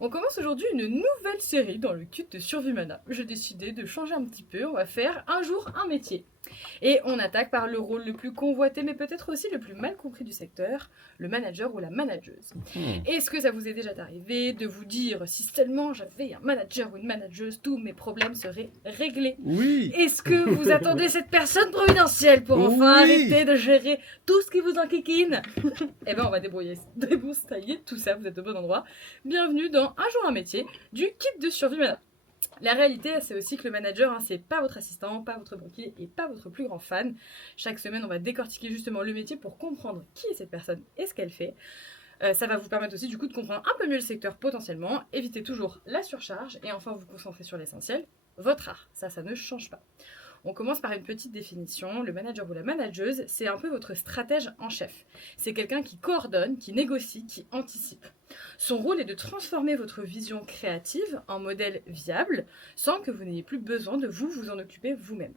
On commence aujourd'hui une nouvelle série dans le kit de Survie Mana. J'ai décidé de changer un petit peu, on va faire un jour un métier. Et on attaque par le rôle le plus convoité mais peut-être aussi le plus mal compris du secteur, le manager ou la manageuse. Est-ce que ça vous est déjà arrivé de vous dire si seulement j'avais un manager ou une manageuse, tous mes problèmes seraient réglés? Oui. Est-ce que vous attendez cette personne providentielle pour enfin Oui. arrêter de gérer tout ce qui vous enquiquine? Eh ben on va débroussailler tout ça, vous êtes au bon endroit. Bienvenue dans Un jour un métier du kit de survie Mana. La réalité, c'est aussi que le manager, c'est pas votre assistant, pas votre banquier et pas votre plus grand fan. Chaque semaine, on va décortiquer justement le métier pour comprendre qui est cette personne et ce qu'elle fait. Ça va vous permettre aussi du coup de comprendre un peu mieux le secteur potentiellement, éviter toujours la surcharge et enfin vous concentrer sur l'essentiel, votre art. Ça ne change pas. On commence par une petite définition. Le manager ou la manageuse, c'est un peu votre stratège en chef. C'est quelqu'un qui coordonne, qui négocie, qui anticipe. Son rôle est de transformer votre vision créative en modèle viable sans que vous n'ayez plus besoin de vous en occuper vous-même.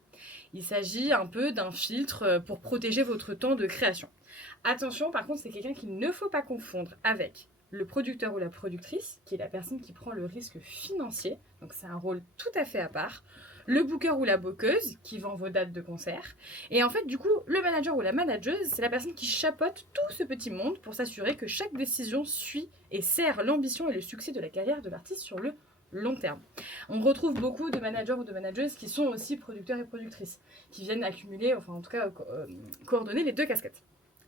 Il s'agit un peu d'un filtre pour protéger votre temps de création. Attention, par contre, c'est quelqu'un qu'il ne faut pas confondre avec le producteur ou la productrice, qui est la personne qui prend le risque financier, donc c'est un rôle tout à fait à part, le booker ou la bookeuse, qui vend vos dates de concert, et en fait, du coup, le manager ou la manageuse, c'est la personne qui chapeaute tout ce petit monde pour s'assurer que chaque décision suit et sert l'ambition et le succès de la carrière de l'artiste sur le long terme. On retrouve beaucoup de managers ou de manageuses qui sont aussi producteurs et productrices, qui viennent accumuler, enfin en tout cas coordonner les deux casquettes.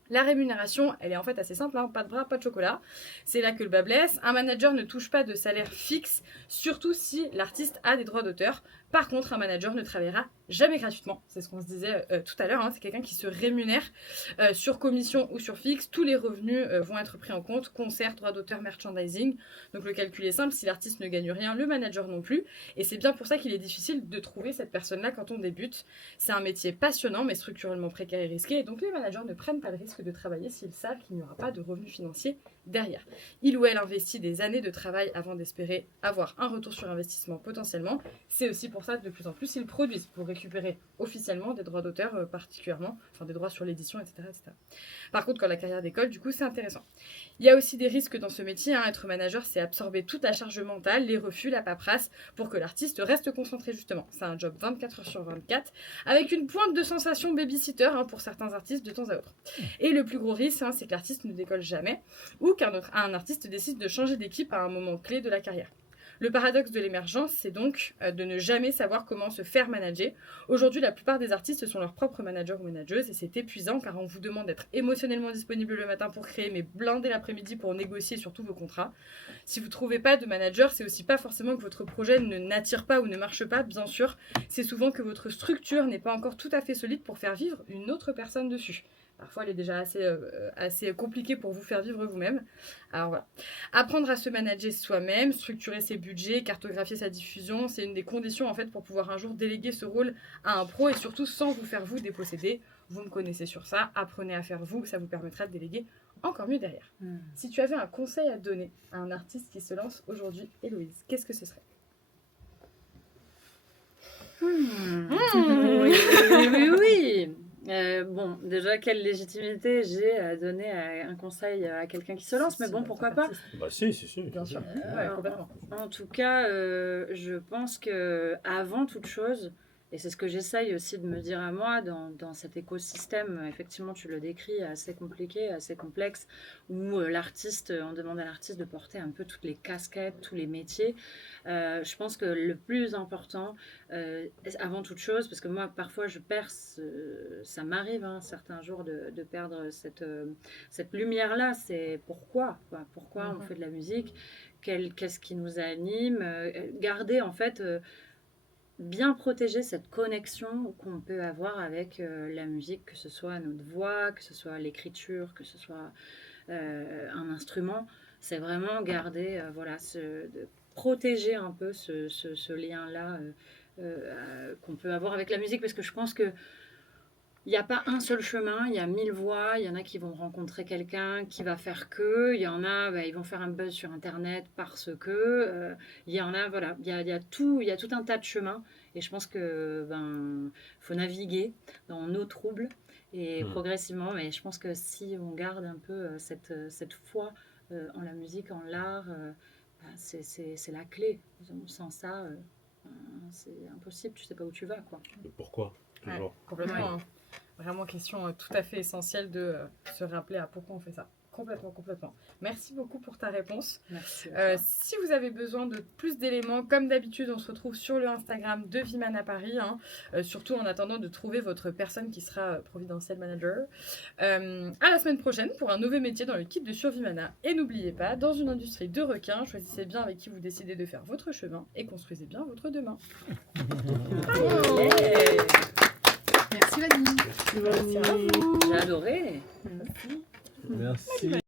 La rémunération, elle est en fait assez simple, hein, pas de bras, pas de chocolat. C'est là que le bas blesse. Un manager ne touche pas de salaire fixe, surtout si l'artiste a des droits d'auteur. Par contre, un manager ne travaillera jamais gratuitement. C'est ce qu'on se disait tout à l'heure. Hein. C'est quelqu'un qui se rémunère sur commission ou sur fixe. Tous les revenus vont être pris en compte. Concerts, droits d'auteur, merchandising. Donc le calcul est simple. Si l'artiste ne gagne rien, le manager non plus. Et c'est bien pour ça qu'il est difficile de trouver cette personne-là quand on débute. C'est un métier passionnant mais structurellement précaire et risqué. Et donc les managers ne prennent pas le risque de travailler s'ils savent qu'il n'y aura pas de revenus financiers derrière. Il ou elle investit des années de travail avant d'espérer avoir un retour sur investissement potentiellement. C'est aussi pour ça que de plus en plus ils produisent pour récupérer officiellement des droits d'auteur particulièrement, enfin des droits sur l'édition, etc., etc. Par contre, quand la carrière décolle, du coup, c'est intéressant. Il y a aussi des risques dans ce métier. Hein. Être manager, c'est absorber toute la charge mentale, les refus, la paperasse, pour que l'artiste reste concentré justement. C'est un job 24 heures sur 24, avec une pointe de sensation babysitter hein, pour certains artistes de temps à autre. Et le plus gros risque, hein, c'est que l'artiste ne décolle jamais, ou qu'un artiste décide de changer d'équipe à un moment clé de la carrière. Le paradoxe de l'émergence, c'est donc de ne jamais savoir comment se faire manager. Aujourd'hui, la plupart des artistes sont leurs propres managers ou manageuses et c'est épuisant car on vous demande d'être émotionnellement disponible le matin pour créer, mais blindé l'après-midi pour négocier sur tous vos contrats. Si vous ne trouvez pas de manager, c'est aussi pas forcément que votre projet n'attire pas ou ne marche pas, bien sûr. C'est souvent que votre structure n'est pas encore tout à fait solide pour faire vivre une autre personne dessus. Parfois, elle est déjà assez compliquée pour vous faire vivre vous-même. Alors voilà. Apprendre à se manager soi-même, structurer ses budgets, cartographier sa diffusion, c'est une des conditions en fait pour pouvoir un jour déléguer ce rôle à un pro et surtout sans vous faire vous déposséder. Vous me connaissez sur ça, apprenez à faire vous, ça vous permettra de déléguer encore mieux derrière. Si tu avais un conseil à donner à un artiste qui se lance aujourd'hui, Héloïse, qu'est-ce que ce serait? Oui. Bon, déjà, quelle légitimité j'ai à donner un conseil à quelqu'un qui se lance, mais bon, pourquoi pas. Bah si, Bien sûr. Complètement. En tout cas, je pense que avant toute chose, et c'est ce que j'essaye aussi de me dire à moi dans cet écosystème, effectivement, tu le décris, assez compliqué, assez complexe, où l'artiste, on demande à l'artiste de porter un peu toutes les casquettes, tous les métiers. Je pense que le plus important, avant toute chose, parce que moi, parfois, je perds, ça m'arrive certains jours de perdre cette lumière-là, c'est pourquoi on fait de la musique, qu'est-ce qui nous anime, garder en fait bien protéger cette connexion qu'on peut avoir avec la musique, que ce soit notre voix, que ce soit l'écriture, que ce soit un instrument. C'est vraiment garder, de protéger un peu ce lien-là qu'on peut avoir avec la musique, parce que je pense que il n'y a pas un seul chemin, il y a 1000 voies. Il y en a qui vont rencontrer quelqu'un qui va faire que. Il y en a, ils vont faire un buzz sur Internet parce que. Il y en a, voilà, il y a tout un tas de chemins. Et je pense que faut naviguer dans nos troubles et progressivement. Mais je pense que si on garde un peu cette foi en la musique, en l'art, c'est la clé. Sans ça, c'est impossible, tu sais pas où tu vas, quoi. Le pourquoi, toujours. Complètement. Ouais. Hein. Vraiment question tout à fait essentielle de se rappeler à pourquoi on fait ça. Complètement. Merci beaucoup pour ta réponse. Merci. à toi. Si vous avez besoin de plus d'éléments, comme d'habitude, on se retrouve sur le Instagram de Vimana Paris, hein, surtout en attendant de trouver votre personne qui sera Providential Manager. À la semaine prochaine pour un nouveau métier dans le kit de Survimana. Et n'oubliez pas, dans une industrie de requins, choisissez bien avec qui vous décidez de faire votre chemin et construisez bien votre demain. Yeah. Merci Vanille. Merci à vous. J'ai adoré. Merci.